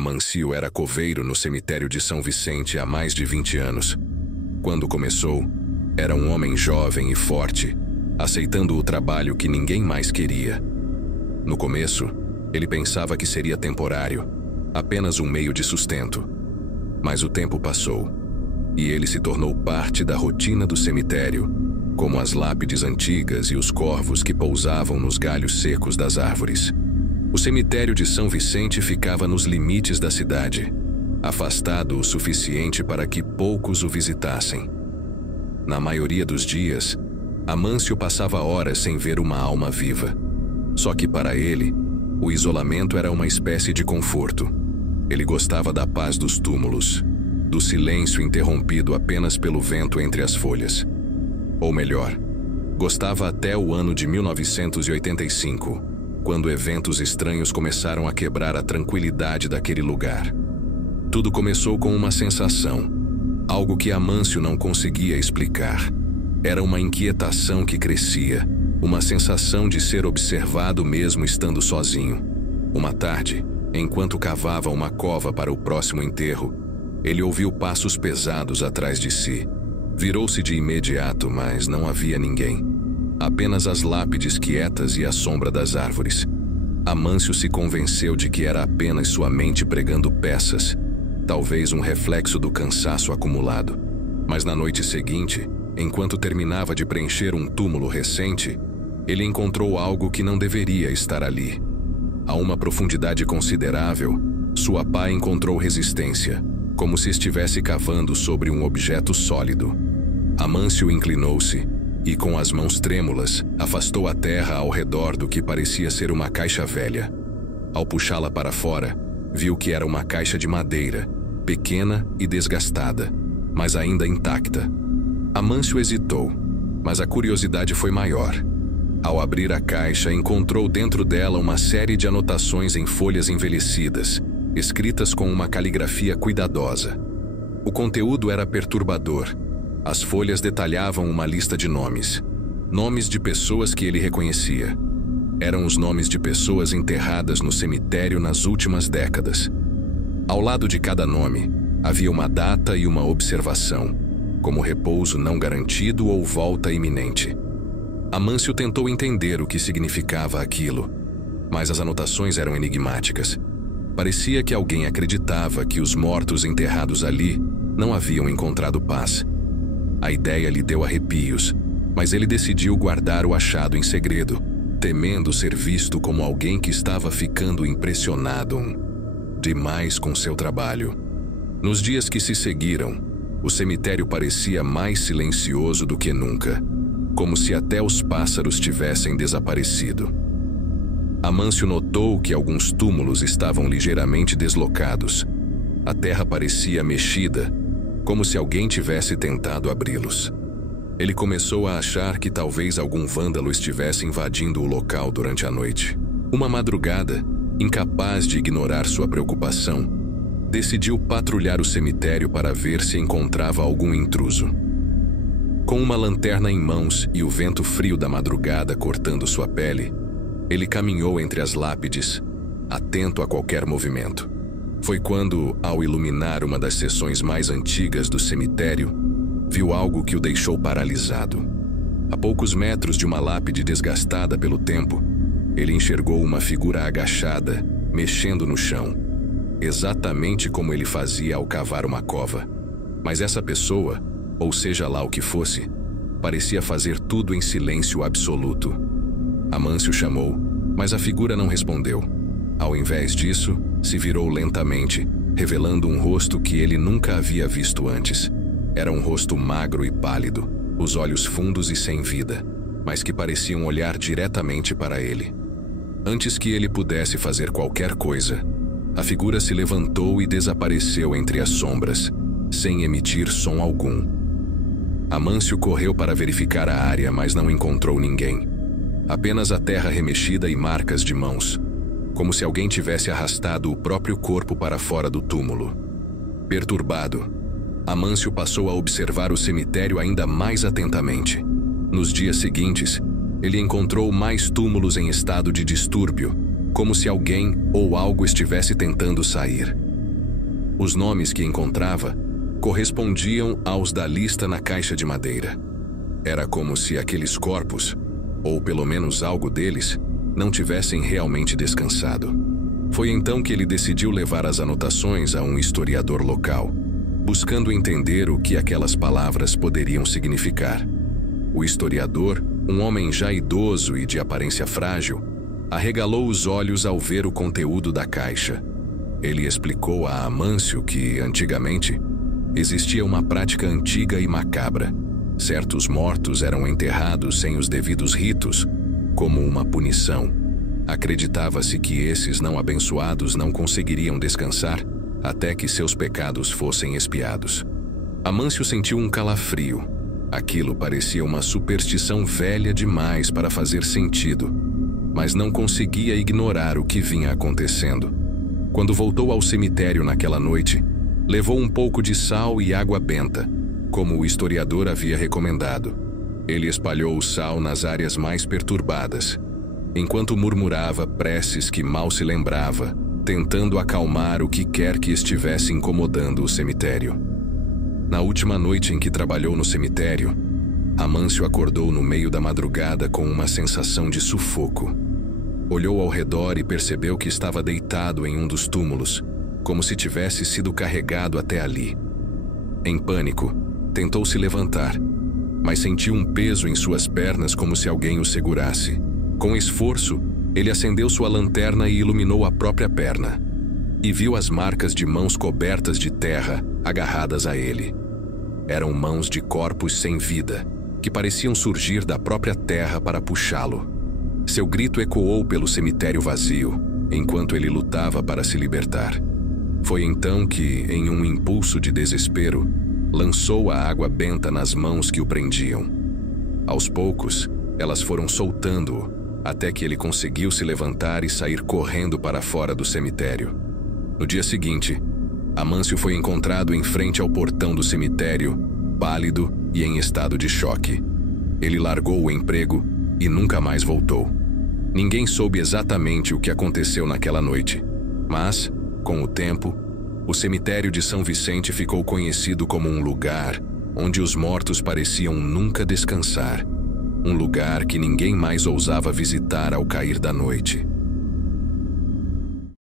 Amâncio era coveiro no cemitério de São Vicente há mais de 20 anos. Quando começou, era um homem jovem e forte, aceitando o trabalho que ninguém mais queria. No começo, ele pensava que seria temporário, apenas um meio de sustento. Mas o tempo passou, e ele se tornou parte da rotina do cemitério, como as lápides antigas e os corvos que pousavam nos galhos secos das árvores. O cemitério de São Vicente ficava nos limites da cidade, afastado o suficiente para que poucos o visitassem. Na maioria dos dias, Amâncio passava horas sem ver uma alma viva. Só que para ele, o isolamento era uma espécie de conforto. Ele gostava da paz dos túmulos, do silêncio interrompido apenas pelo vento entre as folhas. Ou melhor, gostava até o ano de 1985, quando eventos estranhos começaram a quebrar a tranquilidade daquele lugar. Tudo começou com uma sensação, algo que Amâncio não conseguia explicar. Era uma inquietação que crescia, uma sensação de ser observado mesmo estando sozinho. Uma tarde, enquanto cavava uma cova para o próximo enterro, ele ouviu passos pesados atrás de si. Virou-se de imediato, mas não havia ninguém. Apenas as lápides quietas e a sombra das árvores. Amâncio se convenceu de que era apenas sua mente pregando peças, talvez um reflexo do cansaço acumulado. Mas na noite seguinte, enquanto terminava de preencher um túmulo recente, ele encontrou algo que não deveria estar ali. A uma profundidade considerável, sua pá encontrou resistência, como se estivesse cavando sobre um objeto sólido. Amâncio inclinou-se e, com as mãos trêmulas, afastou a terra ao redor do que parecia ser uma caixa velha. Ao puxá-la para fora, viu que era uma caixa de madeira, pequena e desgastada, mas ainda intacta. Amâncio hesitou, mas a curiosidade foi maior. Ao abrir a caixa, encontrou dentro dela uma série de anotações em folhas envelhecidas, escritas com uma caligrafia cuidadosa. O conteúdo era perturbador. As folhas detalhavam uma lista de nomes. Nomes de pessoas que ele reconhecia. Eram os nomes de pessoas enterradas no cemitério nas últimas décadas. Ao lado de cada nome, havia uma data e uma observação, como repouso não garantido ou volta iminente. Amâncio tentou entender o que significava aquilo, mas as anotações eram enigmáticas. Parecia que alguém acreditava que os mortos enterrados ali não haviam encontrado paz. A ideia lhe deu arrepios, mas ele decidiu guardar o achado em segredo, temendo ser visto como alguém que estava ficando impressionado demais com seu trabalho. Nos dias que se seguiram, o cemitério parecia mais silencioso do que nunca, como se até os pássaros tivessem desaparecido. Amâncio notou que alguns túmulos estavam ligeiramente deslocados. A terra parecia mexida, como se alguém tivesse tentado abri-los. Ele começou a achar que talvez algum vândalo estivesse invadindo o local durante a noite. Uma madrugada, incapaz de ignorar sua preocupação, decidiu patrulhar o cemitério para ver se encontrava algum intruso. Com uma lanterna em mãos e o vento frio da madrugada cortando sua pele, ele caminhou entre as lápides, atento a qualquer movimento. Foi quando, ao iluminar uma das seções mais antigas do cemitério, viu algo que o deixou paralisado. A poucos metros de uma lápide desgastada pelo tempo, ele enxergou uma figura agachada, mexendo no chão, exatamente como ele fazia ao cavar uma cova. Mas essa pessoa, ou seja lá o que fosse, parecia fazer tudo em silêncio absoluto. Amâncio chamou, mas a figura não respondeu. Ao invés disso, se virou lentamente, revelando um rosto que ele nunca havia visto antes. Era um rosto magro e pálido, os olhos fundos e sem vida, mas que pareciam olhar diretamente para ele. Antes que ele pudesse fazer qualquer coisa, a figura se levantou e desapareceu entre as sombras, sem emitir som algum. Amâncio correu para verificar a área, mas não encontrou ninguém. Apenas a terra remexida e marcas de mãos, como se alguém tivesse arrastado o próprio corpo para fora do túmulo. Perturbado, Amâncio passou a observar o cemitério ainda mais atentamente. Nos dias seguintes, ele encontrou mais túmulos em estado de distúrbio, como se alguém ou algo estivesse tentando sair. Os nomes que encontrava correspondiam aos da lista na caixa de madeira. Era como se aqueles corpos, ou pelo menos algo deles, não tivessem realmente descansado. Foi então que ele decidiu levar as anotações a um historiador local, buscando entender o que aquelas palavras poderiam significar. O historiador, um homem já idoso e de aparência frágil, arregalou os olhos ao ver o conteúdo da caixa. Ele explicou a Amâncio que, antigamente, existia uma prática antiga e macabra. Certos mortos eram enterrados sem os devidos ritos, como uma punição. Acreditava-se que esses não abençoados não conseguiriam descansar até que seus pecados fossem expiados. Amâncio sentiu um calafrio. Aquilo parecia uma superstição velha demais para fazer sentido, mas não conseguia ignorar o que vinha acontecendo. Quando voltou ao cemitério naquela noite, levou um pouco de sal e água benta, como o historiador havia recomendado. Ele espalhou o sal nas áreas mais perturbadas, enquanto murmurava preces que mal se lembrava, tentando acalmar o que quer que estivesse incomodando o cemitério. Na última noite em que trabalhou no cemitério, Amâncio acordou no meio da madrugada com uma sensação de sufoco. Olhou ao redor e percebeu que estava deitado em um dos túmulos, como se tivesse sido carregado até ali. Em pânico, tentou se levantar, mas sentiu um peso em suas pernas como se alguém o segurasse. Com esforço, ele acendeu sua lanterna e iluminou a própria perna, e viu as marcas de mãos cobertas de terra agarradas a ele. Eram mãos de corpos sem vida, que pareciam surgir da própria terra para puxá-lo. Seu grito ecoou pelo cemitério vazio, enquanto ele lutava para se libertar. Foi então que, em um impulso de desespero, lançou a água benta nas mãos que o prendiam. Aos poucos, elas foram soltando-o, até que ele conseguiu se levantar e sair correndo para fora do cemitério. No dia seguinte, Amâncio foi encontrado em frente ao portão do cemitério, pálido e em estado de choque. Ele largou o emprego e nunca mais voltou. Ninguém soube exatamente o que aconteceu naquela noite, mas, com o tempo, o cemitério de São Vicente ficou conhecido como um lugar onde os mortos pareciam nunca descansar, um lugar que ninguém mais ousava visitar ao cair da noite.